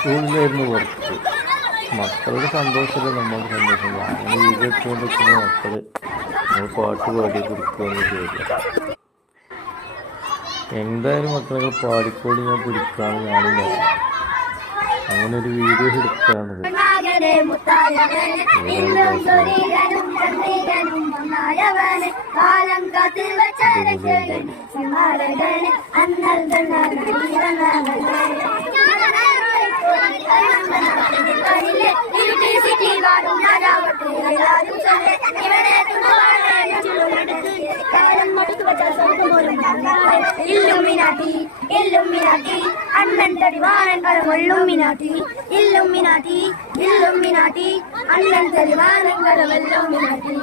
സ്കൂളിലായിരുന്നു വർക്ക്. മക്കളുടെ സന്തോഷമല്ലേ നമ്മുടെ സന്തോഷം. അങ്ങനെ വീഡിയോ എടുത്തുകൊണ്ടിരിക്കുന്ന മക്കള് നമ്മൾ പാട്ട് പാടി പിടിക്കുകയെന്ന് ചോദിക്കുക. എന്തായാലും മക്കളെ പാടിക്കോടി ഞാൻ പിടിക്കാമെന്ന് ഞാനും പറഞ്ഞു. അങ്ങനെ ഒരു വീഡിയോ എടുത്താണിത്. Illuminati, Illuminati, അണ്ണൻ തടിവാനങ്ങളും Illuminati, Illuminati, Illuminati, അണ്ണൻ തടിവാനങ്ങളും Illuminati.